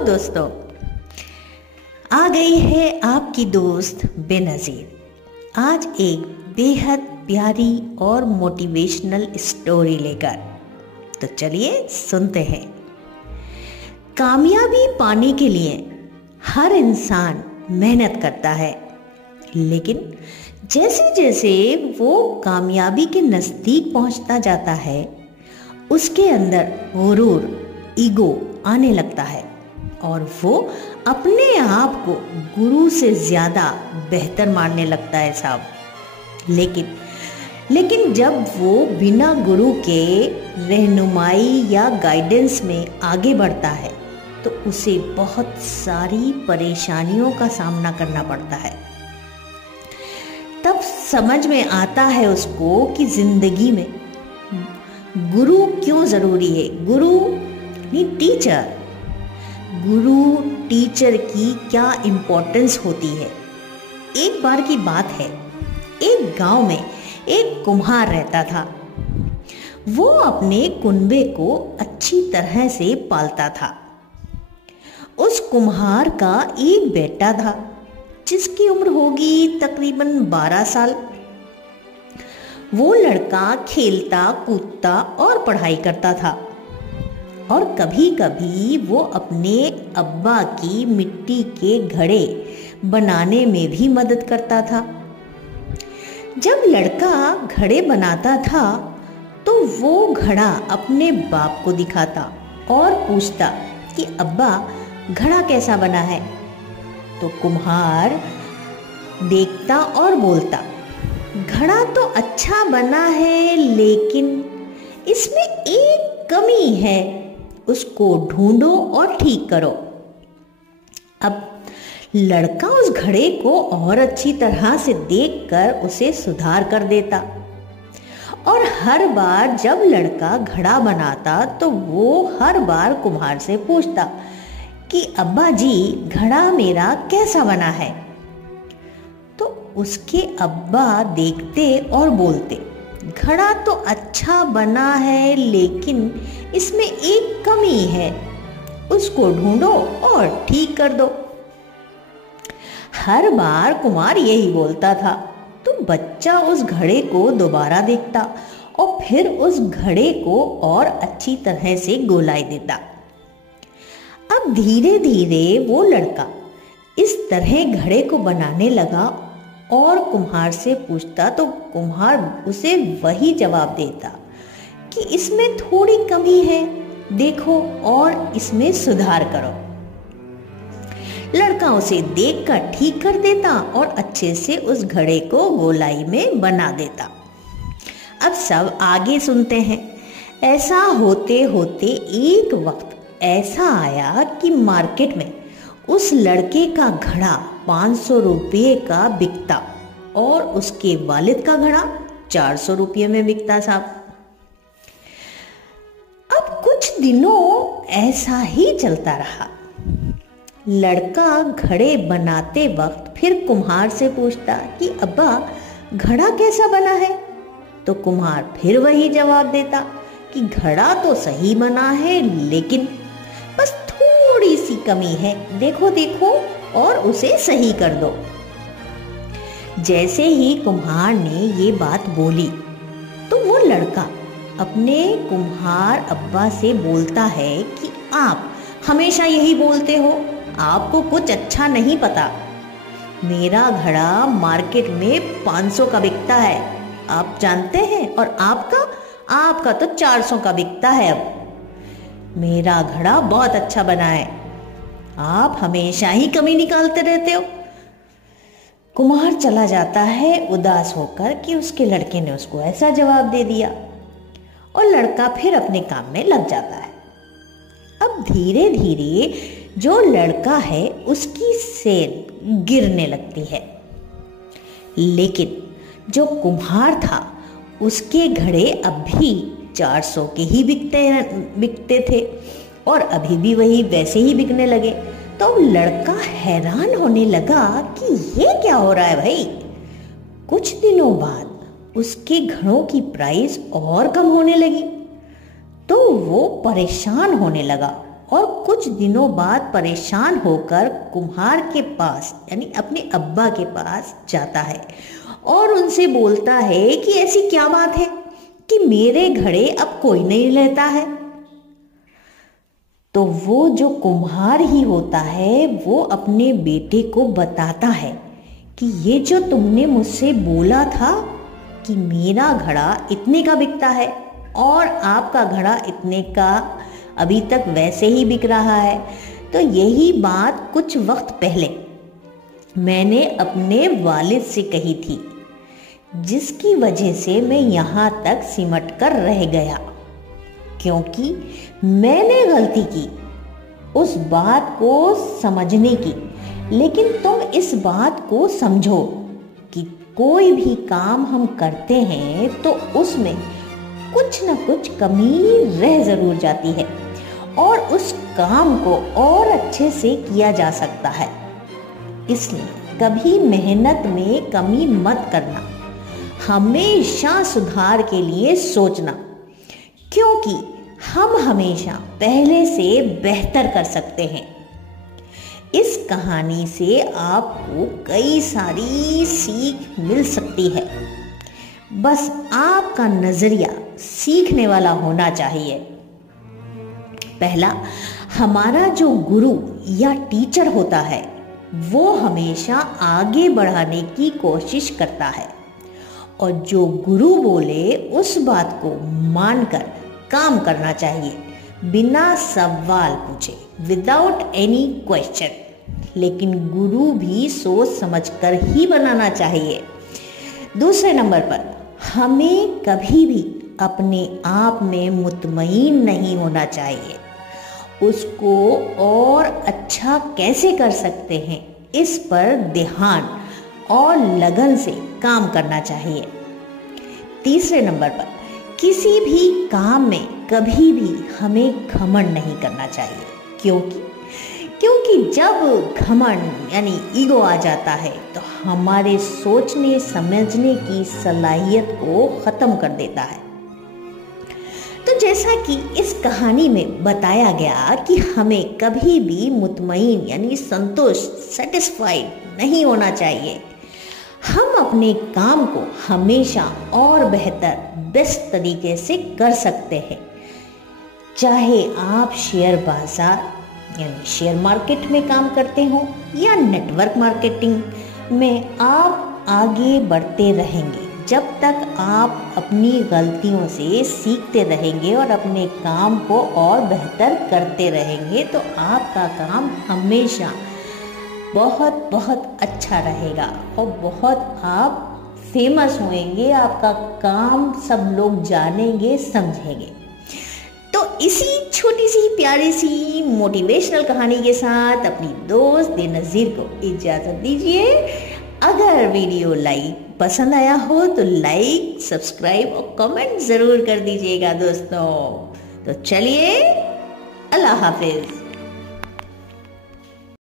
दोस्तों, आ गई है आपकी दोस्त बेनज़ीर आज एक बेहद प्यारी और मोटिवेशनल स्टोरी लेकर। तो चलिए सुनते हैं। कामयाबी पाने के लिए हर इंसान मेहनत करता है, लेकिन जैसे जैसे वो कामयाबी के नज़दीक पहुंचता जाता है, उसके अंदर गुरूर, ईगो आने लगता है और वो अपने आप को गुरु से ज़्यादा बेहतर मानने लगता है साहब। लेकिन जब वो बिना गुरु के रहनुमाई या गाइडेंस में आगे बढ़ता है तो उसे बहुत सारी परेशानियों का सामना करना पड़ता है। तब समझ में आता है उसको कि जिंदगी में गुरु क्यों ज़रूरी है। गुरु नहीं, गुरु टीचर की क्या इम्पोर्टेंस होती है। एक बार की बात है, एक गांव में एक कुम्हार रहता था। वो अपने कुनबे को अच्छी तरह से पालता था। उस कुम्हार का एक बेटा था जिसकी उम्र होगी तकरीबन 12 साल। वो लड़का खेलता कूदता और पढ़ाई करता था और कभी कभी वो अपने अब्बा की मिट्टी के घड़े बनाने में भी मदद करता था। जब लड़का घड़े बनाता था तो वो घड़ा अपने बाप को दिखाता और पूछता कि अब्बा घड़ा कैसा बना है। तो कुम्हार देखता और बोलता, घड़ा तो अच्छा बना है, लेकिन इसमें एक कमी है, उसको ढूंढो और ठीक करो। अब लड़का उस घड़े को और अच्छी तरह से देखकर उसे सुधार कर देता और हर बार जब लड़का घड़ा बनाता तो वो हर बार कुम्हार से पूछता कि अब्बा जी घड़ा मेरा कैसा बना है। तो उसके अब्बा देखते और बोलते, घड़ा तो अच्छा बना है, लेकिन इसमें एक कमी है, उसको ढूंढो और ठीक कर दो। हर बार कुमार यही बोलता था। तो बच्चा उस घड़े को दोबारा देखता और फिर उस घड़े को और अच्छी तरह से गोलाई देता। अब धीरे धीरे वो लड़का इस तरह घड़े को बनाने लगा और कुम्हार से पूछता तो कुम्हार उसे वही जवाब देता कि इसमें थोड़ी कमी है, देखो और इसमें सुधार करो। लड़का उसे देखकर ठीक कर देता और अच्छे से उस घड़े को गोलाई में बना देता। अब सब आगे सुनते हैं। ऐसा होते होते एक वक्त ऐसा आया कि मार्केट में उस लड़के का घड़ा 500 रुपये का बिकता और उसके वालिद का घड़ा 400 रुपये में बिकता साहब। अब कुछ दिनों ऐसा ही चलता रहा। लड़का घड़े बनाते वक्त फिर कुम्हार से पूछता कि अब्बा घड़ा कैसा बना है। तो कुम्हार फिर वही जवाब देता कि घड़ा तो सही बना है, लेकिन बस थोड़ी सी कमी है, देखो देखो और उसे सही कर दो। जैसे ही कुम्हार ने ये बात बोली तो वो लड़का अपने कुम्हार अब्बा से बोलता है कि आप हमेशा यही बोलते हो, आपको कुछ अच्छा नहीं पता। मेरा घड़ा मार्केट में 500 का बिकता है, आप जानते हैं, और आपका तो 400 का बिकता है। अब मेरा घड़ा बहुत अच्छा बना है, आप हमेशा ही कमी निकालते रहते हो। कुम्हार चला जाता है उदास होकर कि उसके लड़के ने उसको ऐसा जवाब दे दिया और लड़का फिर अपने काम में लग जाता है। अब धीरे धीरे जो लड़का है उसकी सेल गिरने लगती है, लेकिन जो कुम्हार था उसके घड़े अब भी 400 के ही बिकते थे और अभी भी वही वैसे ही बिकने लगे। तो लड़का हैरान होने लगा कि ये क्या हो रहा है भाई। कुछ दिनों बाद उसके घड़ों की प्राइस और कम होने लगी तो वो परेशान होने लगा और कुछ दिनों बाद परेशान होकर कुम्हार के पास यानी अपने अब्बा के पास जाता है और उनसे बोलता है कि ऐसी क्या बात है कि मेरे घड़े अब कोई नहीं लेता है। तो वो जो कुम्हार ही होता है वो अपने बेटे को बताता है कि ये जो तुमने मुझसे बोला था कि मेरा घड़ा इतने का बिकता है और आपका घड़ा इतने का अभी तक वैसे ही बिक रहा है, तो यही बात कुछ वक्त पहले मैंने अपने वालिद से कही थी, जिसकी वजह से मैं यहाँ तक सिमट कर रह गया, क्योंकि मैंने गलती की उस बात को समझने की। लेकिन तुम इस बात को समझो कि कोई भी काम हम करते हैं तो उसमें कुछ न कुछ कमी रह जरूर जाती है और उस काम को और अच्छे से किया जा सकता है। इसलिए कभी मेहनत में कमी मत करना, हमेशा सुधार के लिए सोचना, क्योंकि हम हमेशा पहले से बेहतर कर सकते हैं। इस कहानी से आपको कई सारी सीख मिल सकती है, बस आपका नजरिया सीखने वाला होना चाहिए। पहला, हमारा जो गुरु या टीचर होता है वो हमेशा आगे बढ़ाने की कोशिश करता है और जो गुरु बोले उस बात को मानकर काम करना चाहिए, बिना सवाल पूछे, विदाउट एनी क्वेश्चन। लेकिन गुरु भी सोच समझकर ही बनाना चाहिए। दूसरे नंबर पर, हमें कभी भी अपने आप में मुतमईन नहीं होना चाहिए। उसको और अच्छा कैसे कर सकते हैं इस पर ध्यान और लगन से काम करना चाहिए। तीसरे नंबर पर, किसी भी काम में कभी भी हमें घमंड नहीं करना चाहिए, क्योंकि जब घमंड यानी ईगो आ जाता है तो हमारे सोचने समझने की सलाहियत को ख़त्म कर देता है। तो जैसा कि इस कहानी में बताया गया कि हमें कभी भी मुतमईन यानी संतुष्ट, सेटिस्फाइड नहीं होना चाहिए। हम अपने काम को हमेशा और बेहतर, बेस्ट तरीके से कर सकते हैं। चाहे आप शेयर बाजार यानी शेयर मार्केट में काम करते हो या नेटवर्क मार्केटिंग में, आप आगे बढ़ते रहेंगे जब तक आप अपनी गलतियों से सीखते रहेंगे और अपने काम को और बेहतर करते रहेंगे, तो आपका काम हमेशा बहुत बहुत अच्छा रहेगा और बहुत आप फेमस होंगे, आपका काम सब लोग जानेंगे, समझेंगे। तो इसी छोटी सी प्यारी सी मोटिवेशनल कहानी के साथ अपनी दोस्त बेनज़ीर को इजाज़त दीजिए। अगर वीडियो पसंद आया हो तो लाइक, सब्सक्राइब और कमेंट ज़रूर कर दीजिएगा दोस्तों। तो चलिए, अल्लाह हाफिज़।